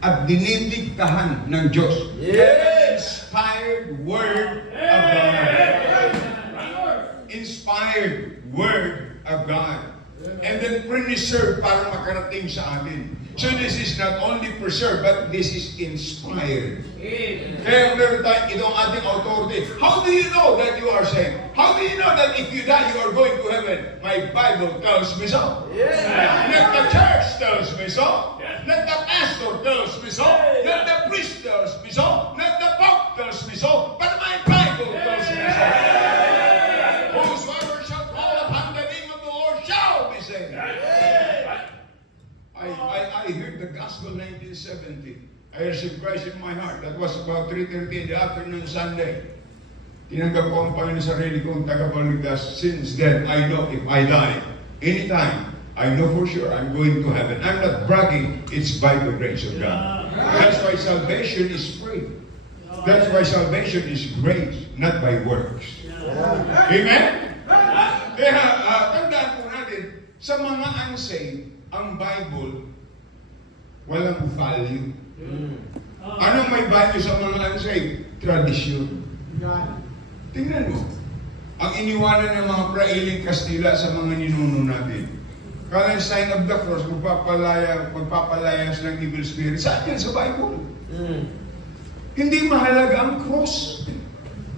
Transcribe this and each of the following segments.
at dinidiktahan ng Diyos. Yes! Inspired Word of God. Inspired Word of God. And then preserved para makarating sa atin. So this is not only preserved, but this is inspired. Kaya meron tayo itong ating authority. How do you know that you are saved? How do you know that if you die, you are going to heaven? My Bible tells me so. Let the church tells me so. Let the pastor tells me so. Let the priest tells me so. Let the pope tells me so. But my Bible tells me so. Whosoever shall call upon the name of the Lord shall be saved. I heard the gospel 1970. I received Christ in my heart. That was about 3:30 in the afternoon Sunday. Tinanggap ko ang Panginoon sa sarili kong tagapagligtas. Since then, I know if I die, anytime, I know for sure I'm going to heaven. I'm not bragging. It's by the grace of God. That's why salvation is free. That's why salvation is grace, not by works. Amen? Kaya, tandaan po natin, sa mga unsaved, ang Bible, walang value. Anong may value sa mga unsaved? Tradisyon. Tingnan mo, ang iniwanan ng mga prailing Kastila sa mga ninuno natin. Kaya sign of the cross, magpapalayas ng evil spirit. Saan yan sa Bible? Hindi mahalaga ang cross.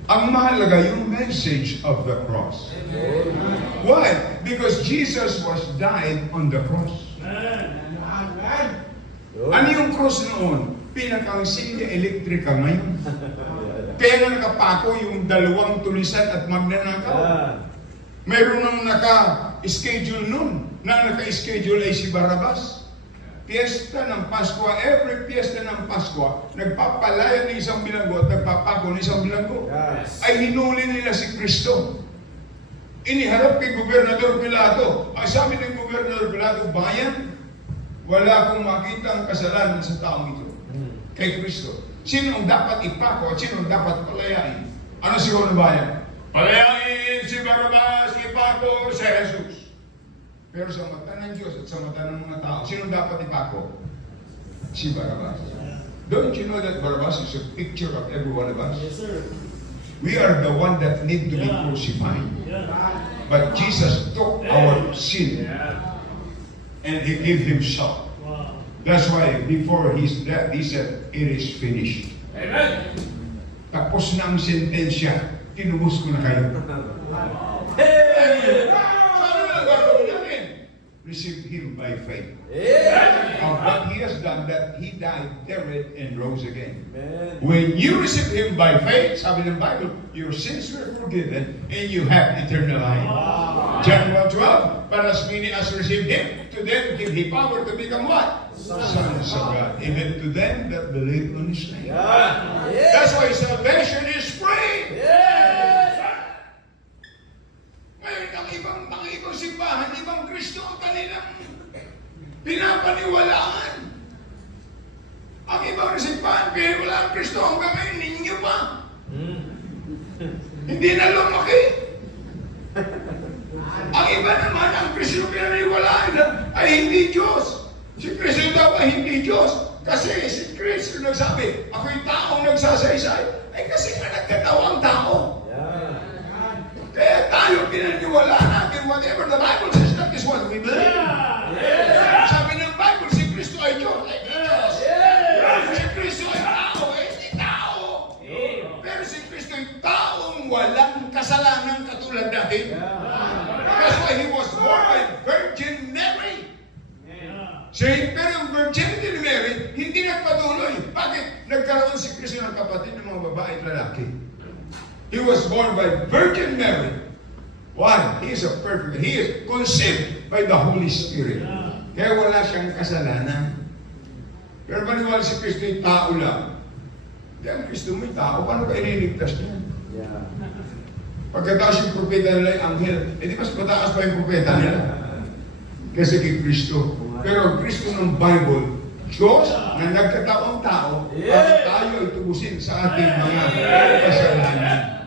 Ang mahalaga yung message of the cross. Why? Because Jesus was died on the cross. Ano yung cross noon? Pinakang silya elektrika ngayon. Kaya nga nakapako yung dalawang tulisan at magnanakaw. Mayroon nang naka-schedule nun. Na naka-schedule ay si Barabas. Piyesta ng Pasko, every piyesta ng Pasko, nagpapalaya ng isang bilanggo at nagpapako ng isang bilanggo. Ay hinuli nila si Kristo. Iniharap kay Gobernador Pilato. Ang sabi ng Gobernador Pilato, bayan, wala akong makita ang kasalanan sa taong ito. Kay Kristo. Sino ang dapat ipako at sino ang dapat palayain? Ano sigaw ng bayan? Palayain si Barabas, ipako si Jesus. Pero sa mata ng Diyos at sa mata ng mga tao, sino dapat ipako? Si Barabas. Don't you know that Barabas is a picture of every one of us? Yes, sir. We are the one that need to be crucified. But Jesus took our sin and He gave Himself. That's why before His death, He said, it is finished. Amen. Tapos na ang sentensya, tinubos ko na kayo. Receive Him by faith. Of what He has done, that He died, buried, and rose again. When you receive Him by faith, sabi ng Bible, your sins were forgiven and you have eternal life. John 1:12, but as many as receive Him, to them give He power to become what? Sons of God. Even to them that believe on His name. That's why salvation is free. Ngayon, ang ibang simbahan, ibang Kristo ang kanilang pinapaniwalaan. Ang ibang simbahan, pinaniwalaan ang Kristo hanggang ngayon, ninyo pa. Hindi na lumaki. Ang iba naman, ang Kristo pinaniwalaan ay hindi Diyos. Si Kristo daw ay hindi Diyos. Kasi si Kristo nagsabi, ako'y taong nagsasaysay. Ay kasi nga nagkatawang tao. Kaya tayo pinaniwalaan natin whatever the Bible says, that is what we believe. Sabi ng Bible, si Kristo ay Diyos, ay Diyos. Si Kristo ay tao, ay hindi tao. Pero si Kristo ay taong walang kasalanan katulad natin. That's why He was born by Virgin Mary. See? Pero yung virginity ni Mary, hindi nagpatuloy. Bakit? Nagkaroon si Kristo ng kapatid ng mga babae at lalaki. He was born by Virgin Mary. Why? He is a perfect. He is conceived by the Holy Spirit. Kaya wala siyang kasalanan. Pero maniwala si Kristo ay tao lang. Hindi ang Kristo may tao. Paano ka iniligtas niya? Pagkatapos yung propeta nila yung anghel, di mas mataas pa yung propeta nila. Kasi kay Kristo. Pero ang Kristo ng Bible, Diyos na nagkataong tao, para tayo ay tubusin sa ating mga kasalanan.